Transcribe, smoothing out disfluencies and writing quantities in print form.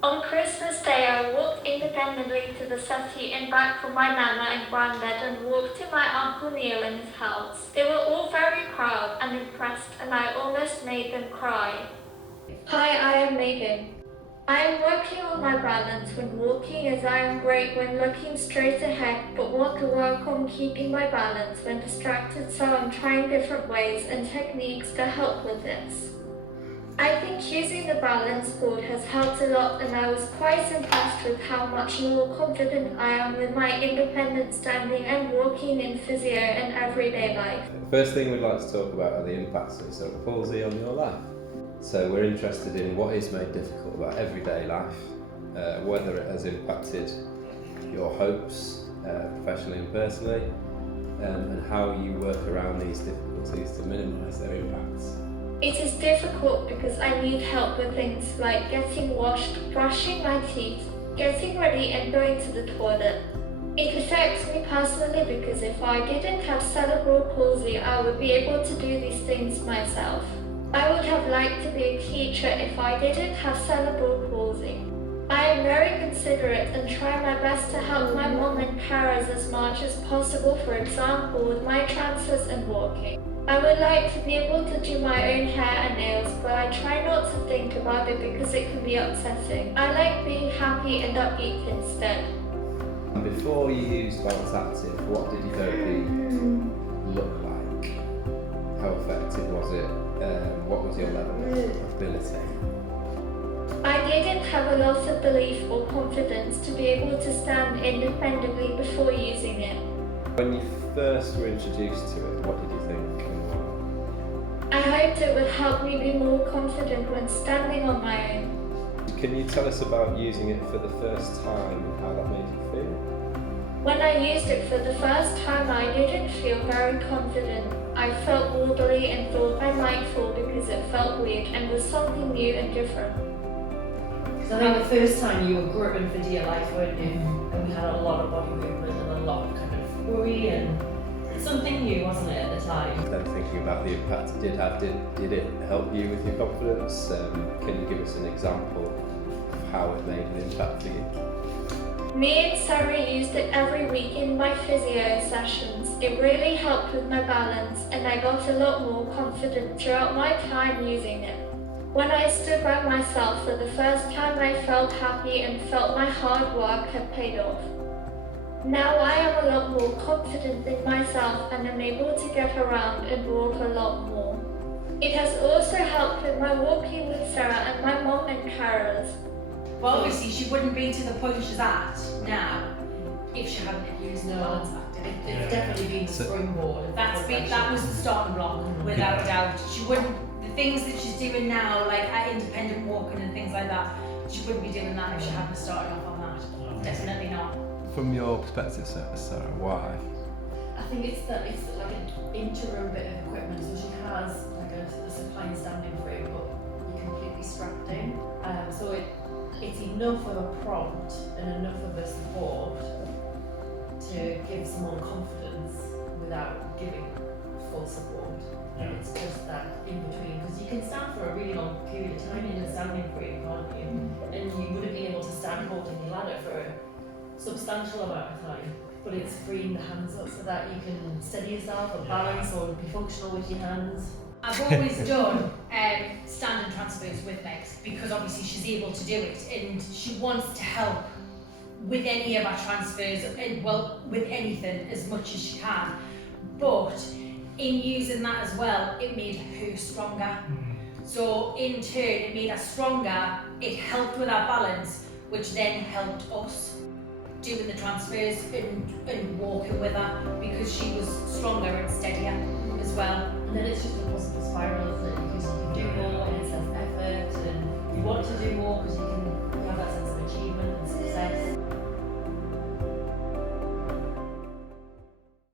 On Christmas Day, I walked independently to the settee and back for my nana and granddad and walked to my Uncle Neil in his house. They were all very proud and impressed, and I almost made them cry. Hi, I am Megan. I am working on my balance when walking, as I am great when looking straight ahead, but want to work on keeping my balance when distracted, so I'm trying different ways and techniques to help with this. I think using the balance board has helped a lot, and I was quite impressed with how much more confident I am with my independent standing and walking in physio and everyday life. First thing we'd like to talk about are the impacts of cerebral palsy on your life. So we're interested in what is made difficult about everyday life, whether it has impacted your hopes professionally and personally, and how you work around these difficulties to minimise their impacts. It is difficult because I need help with things like getting washed, brushing my teeth, getting ready and going to the toilet. It affects me personally because if I didn't have cerebral palsy, I would be able to do these things myself. I would have liked to be a teacher if I didn't have cerebral palsy. I am very considerate and try my best to help my mom and carers as much as possible, for example with my transfers and walking. I would like to be able to do my own hair and nails, but I try not to think about it because it can be upsetting. I like being happy and upbeat instead. And before you used Balance Active, what did your therapy look like? How effective was it? What was your level of ability? I didn't have a lot of belief or confidence to be able to stand independently before using it. When you first were introduced to it, what did you think? I hoped it would help me be more confident when standing on my own. Can you tell us about using it for the first time and how that made you feel? When I used it for the first time, I didn't feel very confident. I felt wobbly and thought I might fall because it felt weird and was something new and different. Because I think the first time you were gripping for dear life, weren't you? And we had a lot of body movement and a lot of kind of worry, and it's something new, wasn't it, at the time? Then thinking about the impact it did have, did it help you with your confidence? Can you give us an example of how it made an impact for you? Me and Sarah used it every week in my physio sessions. It really helped with my balance, and I got a lot more confident throughout my time using it. When I stood by myself for the first time, I felt happy and felt my hard work had paid off. Now I am a lot more confident in myself and am able to get around and walk a lot more. It has also helped with my walking with Sarah and my mom and carers. Well, obviously she wouldn't be to the point she's at now if she hadn't used the Balance Active. It's definitely been the springboard. That was the starting block, without a doubt. She wouldn't, the things that she's doing now, like independent walking and things like that, she wouldn't be doing that if she hadn't started off on that. Definitely not. From your perspective, Sarah, why? I think it's like an interim bit of equipment, so she has like a supine standing frame, but you're completely strapped in. So it's enough of a prompt and enough of a support to give someone confidence without giving full support. And it's just that in between, because you can stand for a really long period of time in a standing frame, can't you? And you wouldn't be able to stand holding your ladder for a substantial amount of time, but it's freeing the hands up so that you can steady yourself or balance or be functional with your hands. I've always done standing transfers with Megs because obviously she's able to do it and she wants to help with any of our transfers, and well, with anything as much as she can. But in using that as well, it made her stronger. So in turn, it made her stronger, it helped with our balance, which then helped us doing the transfers and walking with her because she was stronger and steadier as well. And then it's just a positive spiral, isn't it? Because you can do